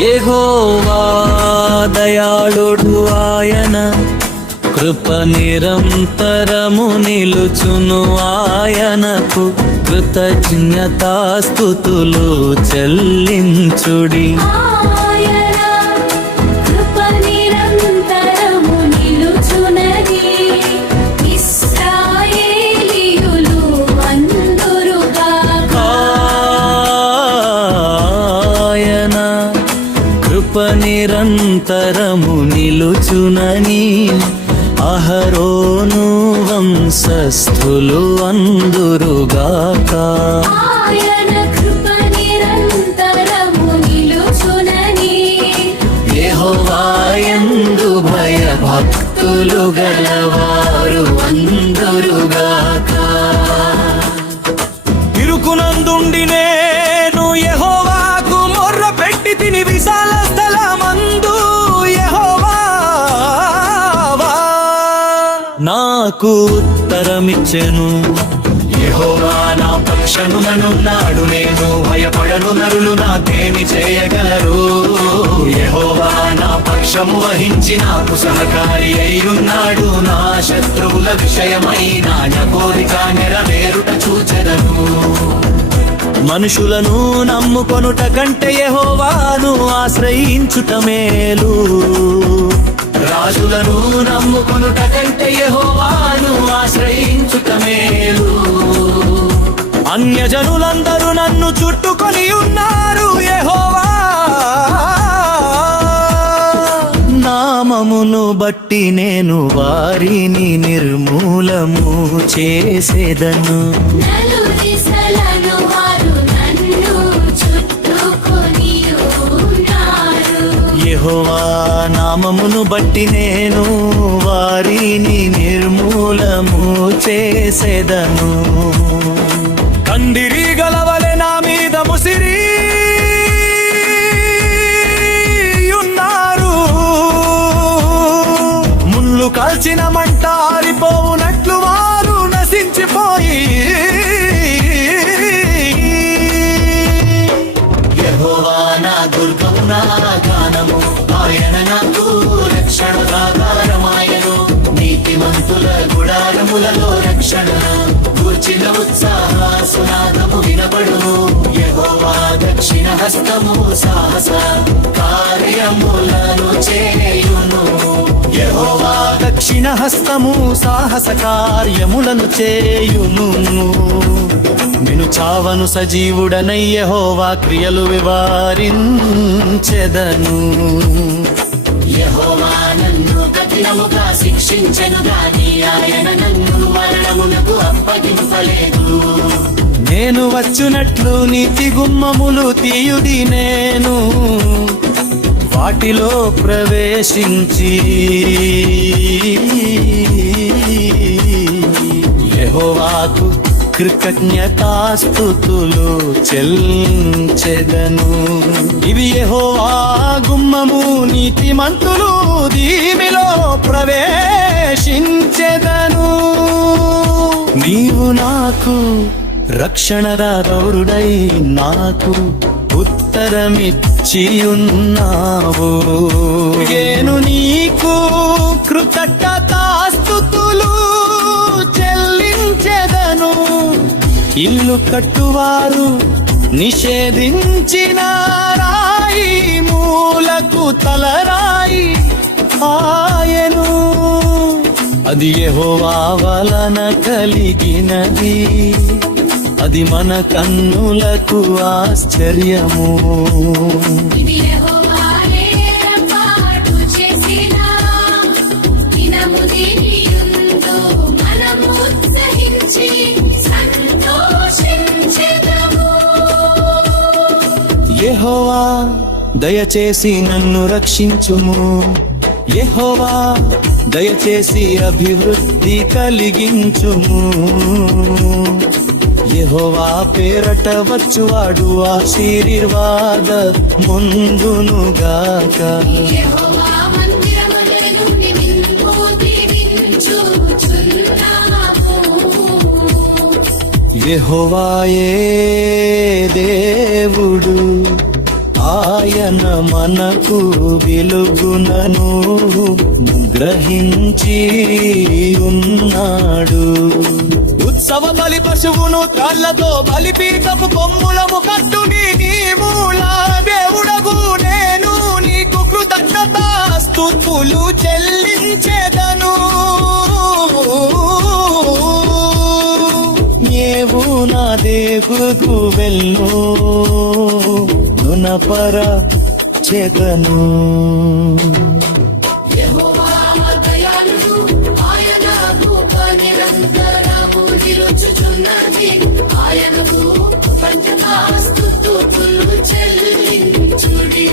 యెహోవా దయాళుడు ఆయన, కృప నిరంతరము నిలుచును ఆయనకు. కృతజ్ఞతాస్తుతులు చెల్లించుడి. నిరంతరము నిలుచునని అహరోను వంశస్థులు అందురుగాక. యెహోవా యందు భయభక్తులు గలవారు అందురుగాక. ఇరుకునందుండి నేను యెహోవాకు మొర్ర పెట్టి తిని విశాల నాకు ఉత్తరమిచ్చెను. యెహోవా నా పక్షముననున్నాడు, నేను భయపడను, నరులు నాకేమి చేయగలరు. యెహోవా నా పక్షము వహించి నాకు సహకారి అయ్యున్నాడు. నా శత్రువుల విషయమై నా కోరిక నెరవేరుట చూచెదను. మనుషులను నమ్ముకొనుట కంటే యెహోవాను ఆశ్రయించుట మేలు. రాజులను నమ్ముకొనుట కంటే యెహోవాను ఆశ్రయించుట మేలు. అన్యజనులందరూ నన్ను చుట్టుకొని ఉన్నారు, యెహోవా నామమును బట్టి నేను వారిని నిర్మూలము చేసేదను. యెహోవా నామమును బట్టి నేను వారిని నిర్మూలము చేసేదను. కందిరి గలవలె నా మీద ముసిరి ఉన్నారు, ముళ్ళు కాల్చిన మంట ఆరిపోవునట్లు వారు నశించిపోయి. యెహోవా నా దుర్గము, నా గానము, ఆయన నాకు రక్షణాధారమాయను. నీతిమంతుల గుడారములలో రక్షణ కూర్చిన ఉత్సాహ సునాదము వినబడును. యెహోవా దక్షిణ హస్తము సాహస కార్యములను చేయును. యెహోవా దక్షిణ హస్తము సాహస కార్యములను చేయును. నేను చావను సజీవుడనై యెహోవా క్రియలు వివరించెదను. యెహోవా నన్ను కఠినముగా శిక్షించెను గాని ఆయన నన్ను మరణమునకు అప్పగింపలేదు. నేను వచ్చునట్లు నీతి గుమ్మములు తీయుడి, నేను వాటిలో ప్రవేశించి యెహోవాకు కృతజ్ఞతాస్తుతులు చెల్లించెదను. ఇవి యెహోవా గుమ్మము, నీతిమంతులు దీనిలో ప్రవేశించెదను. నీవు నాకు రక్షణదారుడై నాకు ఉత్తరమిచ్చియున్నావు. నేను నీకు కృతజ్ఞతాస్తుతులు చెల్లించెదను. ఇల్లు కట్టువారు నిషేధించిన రాయి మూలకు తలరాయి ఆయను. అది యెహోవా వలన కలిగినది, అది మన కన్నులకు ఆశ్చర్యము. యెహోవా దయచేసి నన్ను రక్షించుము. యెహోవా దయచేసి అభివృద్ధి కలిగించుము. యెహోవా పేరట వచ్చువాడు ఆశీర్వాద ముందునుగాక. యెహోవాయే దేవుడు, ఆయన ఆయన మనకు వెలుగునను గ్రహించి ఉన్నాడు. ఉత్సవ బలి పశువును తాళ్లతో బలిపీఠపు కొమ్ములము కట్టుని నీ మూల దేవుడగు నేను నీకు కృతజ్ఞతాస్తుతులు చెల్లించెదను. నీవు నా దేవుడు వెళ్ళు నునపర చెదను. యెహోవా దయాళుడు, ఆయన కృప నిరంతరము నిలుచుచున్నది. ఆయనకు కృతజ్ఞతాస్తుతులు చెల్లించుడి.